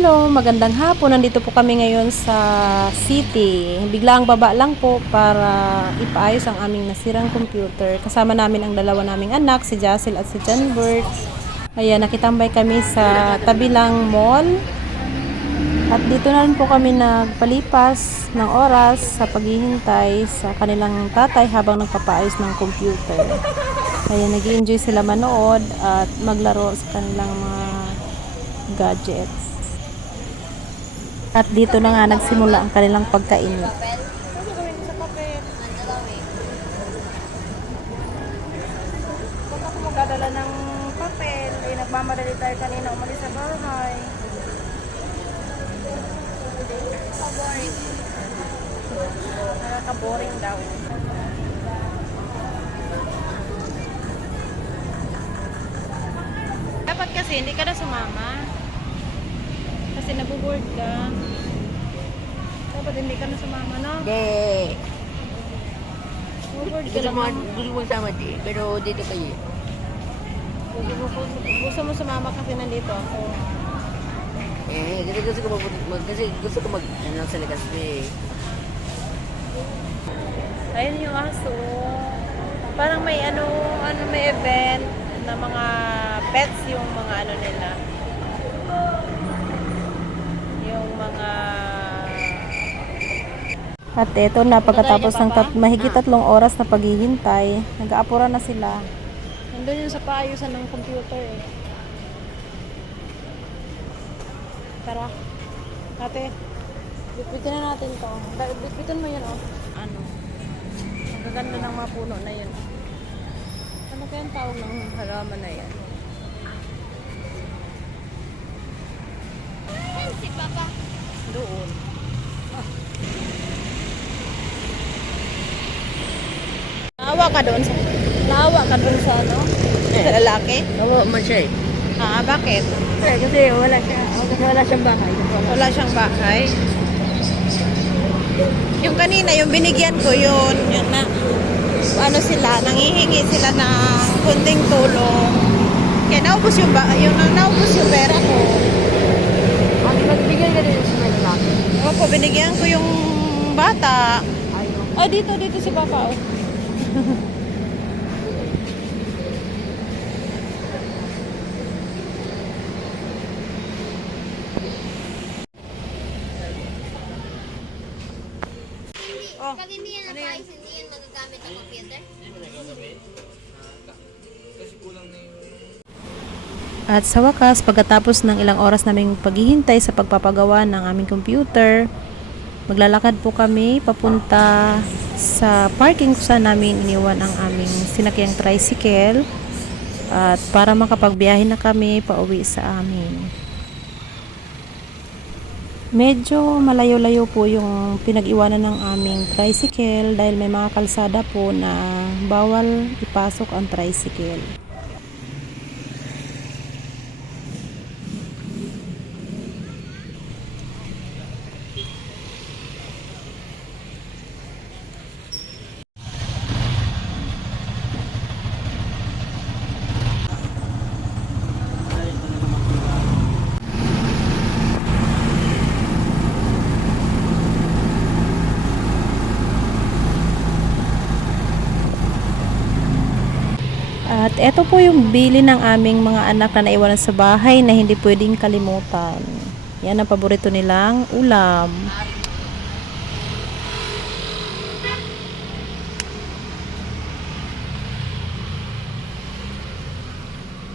Hello, magandang hapon. Nandito po kami ngayon sa city. Biglang baba lang po para ipaayos ang aming nasirang computer. Kasama namin ang dalawa naming anak, si Jacel at si John Bert. Ayan, nakitambay kami sa tabilang mall. At dito na rin po kami nagpalipas ng oras sa paghihintay sa kanilang tatay habang nagpapaayos ng computer. Ayan, nag-enjoy sila manood at maglaro sa kanilang mga gadgets. At dito na nga nagsimula ang kanilang pagkain. Kung ako magdadala ng papel, eh, nagmamadali tayo kanina umalis sa bahay. Boring. Nakaka-boring daw. Dapat kasi hindi ka na sumama. Kasi nabuboard ka. Dapat hindi ka na sumama, no? Hindi. Nabuboard ka lang. Gusto mo sama di, pero dito kayo. Gusto mo sumama kasi nandito ako. Kasi gusto ko ano sa lakas eh. Ayun yung aso. Parang may may event na mga pets yung mga ano nila. Yung mga At eto na, pagkatapos ng mahigit 3 oras na paghihintay, nag-aapura na sila. nandun yung sa paayusan ng computer eh. Tara. Ate, bitbitin na natin to. Bitbitin mo yun, oh. Ano? Ang gaganda ng mga puno na yun. Ano kaya ang tawag ng halaman na yan? Si Papa. Doon. Naawa ka doon sa ano? Sa lalaki? Oo, man siya eh. Ah, bakit? Kasi wala siyang bahay. Wala siyang bahay. Yung kanina, yung binigyan ko yun, yung na, ano sila, nangihingi sila ng kunting tulong. Kaya naubos yung pera ko. Magbigay ka din sa mga lalaki. Opo, binigyan ko yung bata. Ayaw. Oh, dito si Papa, oh. Oh, Pag hindi yan ano yan? na-price, hindi yan magagamit ang computer? At sa wakas, pagkatapos ng ilang oras naming paghihintay sa pagpapagawa ng aming computer, maglalakad po kami papunta sa parking kung saan namin iniwan ang aming sinakyang tricycle at para makapagbiyahe na kami pauwi sa amin. Medyo malayo-layo po yung pinag-iwanan ng aming tricycle dahil may mga kalsada po na bawal ipasok ang tricycle. At eto po yung bili ng aming mga anak na naiwanan sa bahay na hindi pwedeng kalimutan. Yan ang paborito nilang ulam.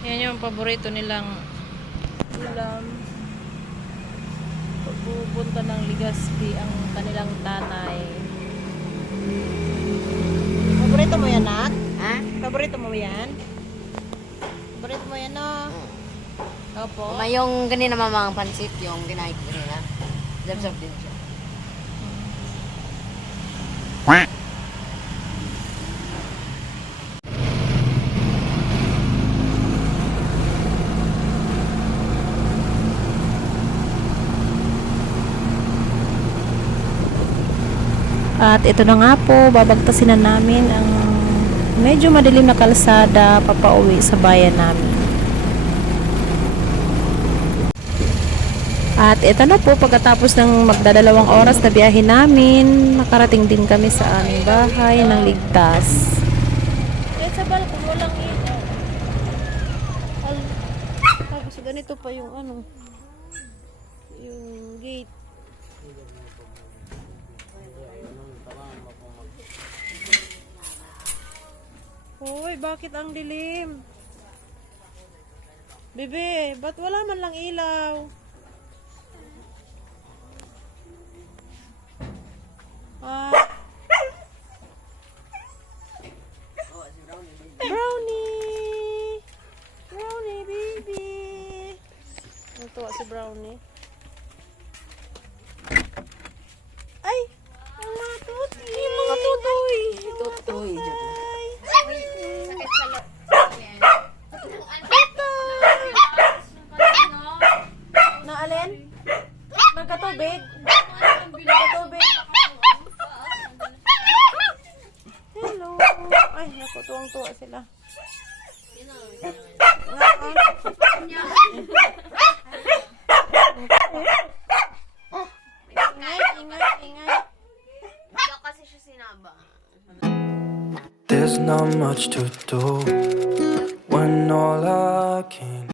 Yan yung paborito nilang ulam. Pagpupunta ng Legazpi ang kanilang nanay. Paborito mo yan, Nat? Ha? Paborito mo yan? Paborito mo yan, no? Opo. May yung kanina mamang pansit, yung kinain ko kanina. Zabzab din siya. At ito na nga po, babagtasin na namin ang medyo madilim na kalsada papauwi sa bayan namin. At ito na po, pagkatapos ng magdadalawang oras na biyahe namin, nakarating din kami sa aming bahay ng ligtas. Kaya sa balkon, walang ilaw. Tapos ganito pa yung ano, yung gate. Hoy, bakit ang dilim? Bebe, ba't wala man lang ilaw? Ah. Brownie! Brownie, baby! Natuwa si Brownie. Ay! Ang mga tutoy! Mga tutoy! Tutoy. Sakit sa loob. Naalin? Nagkatubig? Nagkatubig? Hello! Ay, naku, tuwang-tuwa sila. Ingay, ingay, ingay. Hindi kasi siya sinaba. There's not much to do when all I can